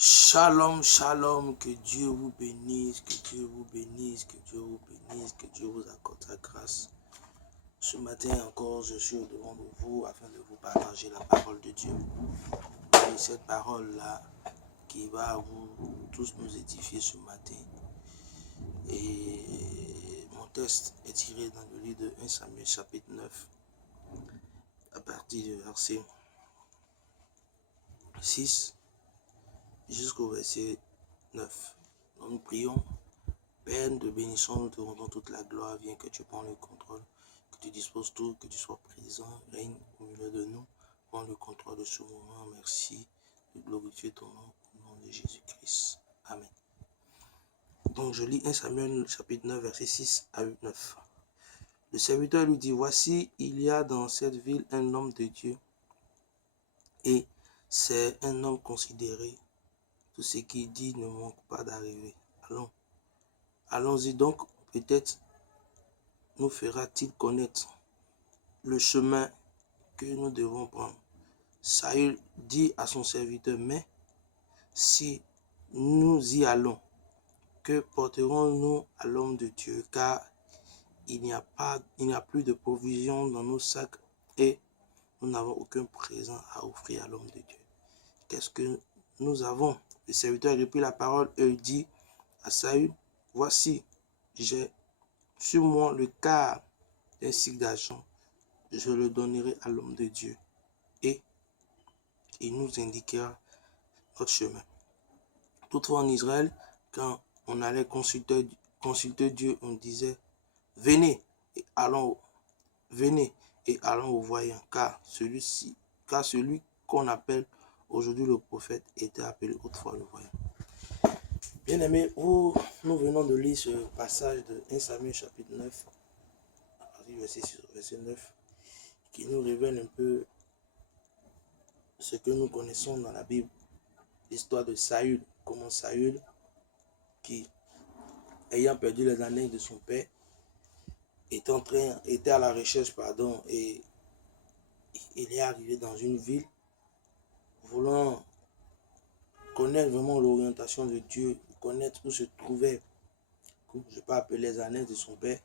Shalom, shalom, que Dieu vous bénisse, que Dieu vous bénisse, que Dieu vous bénisse, que Dieu vous accorde sa grâce. Ce matin encore, je suis au-devant de vous afin de vous partager la parole de Dieu. Et cette parole-là qui va vous tous nous édifier ce matin. Et mon texte est tiré dans le livre de 1 Samuel chapitre 9, à partir du verset 6 jusqu'au verset 9. Donc nous prions. Père, nous te bénissons, nous te rendons toute la gloire. Viens que tu prends le contrôle, que tu disposes tout, que tu sois présent, règne au milieu de nous. Prends le contrôle de ce moment. Merci de glorifier ton nom au nom de Jésus-Christ. Amen. Donc je lis 1 Samuel chapitre 9, verset 6 à 9. Le serviteur lui dit, voici, il y a dans cette ville un homme de Dieu, et c'est un homme considéré. Tout ce qu'il dit ne manque pas d'arriver. Allons-y donc, peut-être nous fera-t-il connaître le chemin que nous devons prendre. Saül dit à son serviteur, mais si nous y allons, que porterons-nous à l'homme de Dieu, car il n'y a plus de provisions dans nos sacs et nous n'avons aucun présent à offrir à l'homme de Dieu. Qu'est-ce que nous avons? Le serviteur reprit la parole et dit à Saül, voici, j'ai sur moi le quart d'un cycle d'argent, je le donnerai à l'homme de Dieu et il nous indiquera notre chemin. Toutefois en Israël, quand on allait consulter Dieu, on disait venez et allons au voyant, car celui qu'on appelle aujourd'hui le prophète était appelé autrefois le voyant. Bien-aimés, nous venons de lire ce passage de 1 Samuel chapitre 9, à partir du verset 9, qui nous révèle un peu ce que nous connaissons dans la Bible, l'histoire de Saül, comment Saül, qui, ayant perdu les années de son père, était à la recherche, et il est arrivé dans une ville, voulant connaître vraiment l'orientation de Dieu, connaître où se trouvait, je peux appeler les années de son père.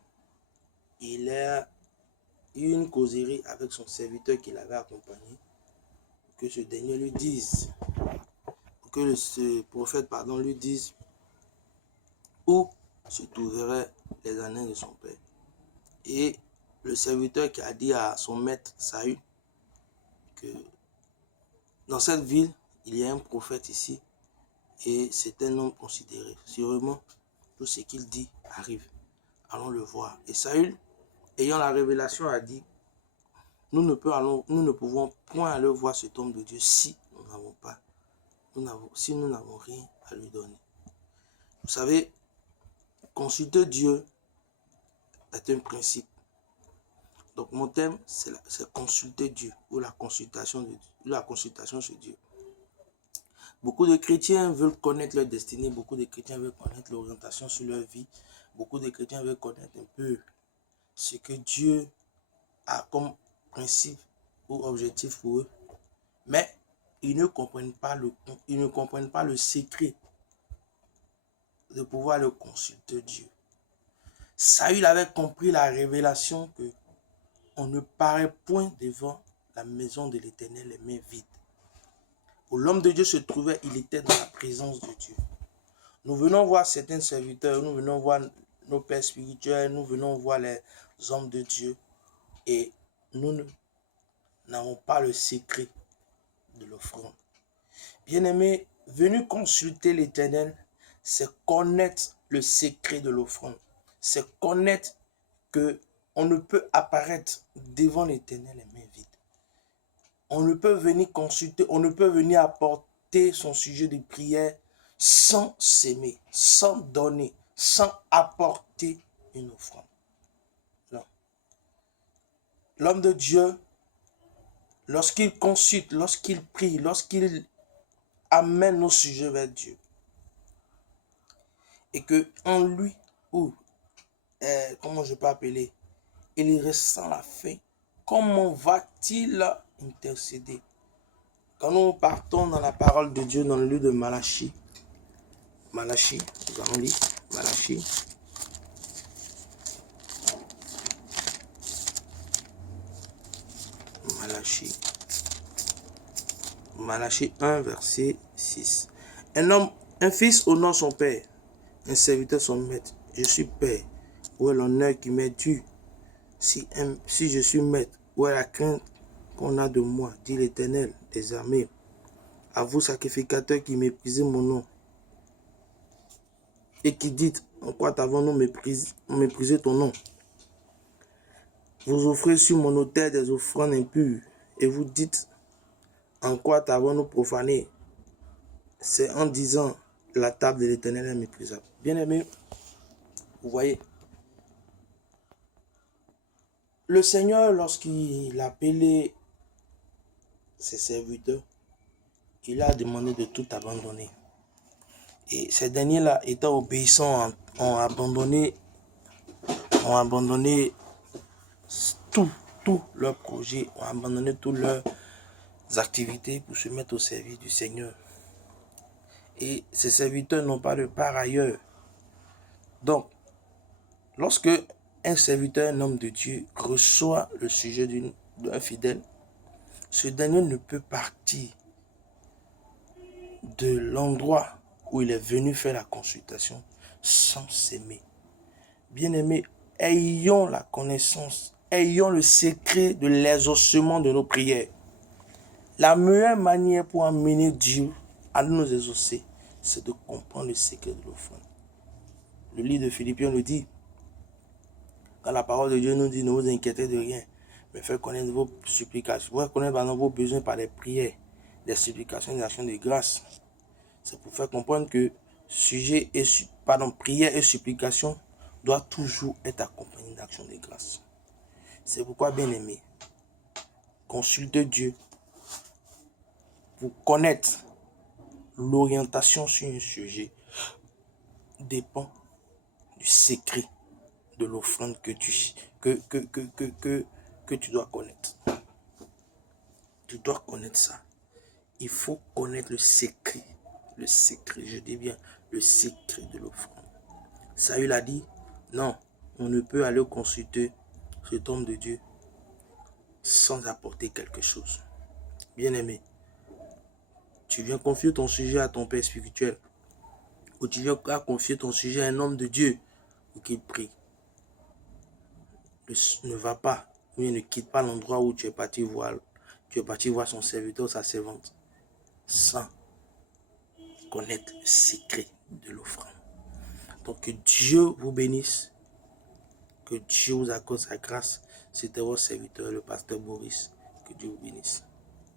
Il a eu une causerie avec son serviteur qui l'avait accompagné, que ce dernier lui dise, que ce prophète, lui dise où se trouveraient les années de son père. Et le serviteur qui a dit à son maître Saül que dans cette ville, il y a un prophète ici et c'est un homme considéré. Sûrement, tout ce qu'il dit arrive. Allons le voir. Et Saül, ayant la révélation, a dit, nous ne pouvons point aller voir cet homme de Dieu si nous n'avons rien à lui donner. Vous savez, consulter Dieu est un principe. Donc mon thème, c'est consulter Dieu ou la consultation chez Dieu. Beaucoup de chrétiens veulent connaître leur destinée, beaucoup de chrétiens veulent connaître l'orientation sur leur vie, beaucoup de chrétiens veulent connaître un peu ce que Dieu a comme principe ou objectif pour eux, mais ils ne comprennent pas le secret de pouvoir le consulter Dieu. Saül avait compris la révélation que on ne paraît point devant la maison de l'Éternel les mains vides. Où l'homme de Dieu se trouvait, il était dans la présence de Dieu. Nous venons voir certains serviteurs, nous venons voir nos pères spirituels, nous venons voir les hommes de Dieu et nous n'avons pas le secret de l'offrande. Bien-aimé, venir consulter l'Éternel, c'est connaître le secret de l'offrande. C'est connaître que on ne peut apparaître devant l'Éternel les mains vides. On ne peut venir consulter, on ne peut venir apporter son sujet de prière sans s'aimer, sans donner, sans apporter une offrande. Non. L'homme de Dieu, lorsqu'il consulte, lorsqu'il prie, lorsqu'il amène nos sujets vers Dieu, et que en lui, comment je peux appeler, il ressent la faim, comment va-t-il intercéder? Quand nous partons dans la parole de Dieu, dans le lieu de Malachie, nous allons lire Malachie. Malachie 1, verset 6. Un fils honore son père, un serviteur son maître. Je suis père, où est l'honneur qui m'est dû? Si je suis maître, où est la crainte qu'on a de moi, dit l'Éternel des armées. À vous, sacrificateurs qui méprisez mon nom, et qui dites, en quoi avons-nous méprisé ton nom? Vous offrez sur mon autel des offrandes impures, et vous dites, en quoi avons-nous profané? C'est en disant, la table de l'Éternel est méprisable. Bien-aimé, vous voyez, le Seigneur, lorsqu'il a appelé ses serviteurs, il a demandé de tout abandonner. Et ces derniers-là, étant obéissants, ont abandonné tout leur projet, ont abandonné toutes leurs activités pour se mettre au service du Seigneur. Et ces serviteurs n'ont pas de part ailleurs. Donc, lorsque un serviteur, un homme de Dieu, reçoit le sujet d'un fidèle, ce dernier ne peut partir de l'endroit où il est venu faire la consultation sans s'aimer. Bien-aimés, ayons la connaissance, ayons le secret de l'exaucement de nos prières. La meilleure manière pour amener Dieu à nous exaucer, c'est de comprendre le secret de l'offrande. Le livre de Philippiens le dit. Quand la parole de Dieu nous dit, ne vous inquiétez de rien, mais faites connaître vos supplications. Faites connaître vos besoins par des prières, des supplications, des actions de grâce. C'est pour faire comprendre que prière et supplication doit toujours être accompagné d'actions de grâce. C'est pourquoi, bien aimé, consultez Dieu pour connaître l'orientation sur un sujet dépend du secret de l'offrande que tu dois connaître. Tu dois connaître ça. Il faut connaître le secret, je dis bien, le secret de l'offrande. Saül a dit, non, on ne peut aller consulter cet homme de Dieu sans apporter quelque chose. Bien-aimé, tu viens confier ton sujet à ton père spirituel, ou tu viens confier ton sujet à un homme de Dieu pour qu'il prie. Ne va pas, ou ne quitte pas l'endroit où tu es parti voir son serviteur, sa servante, sans connaître le secret de l'offrande. Donc que Dieu vous bénisse, que Dieu vous accorde sa grâce. C'était votre serviteur, le pasteur Boris. Que Dieu vous bénisse.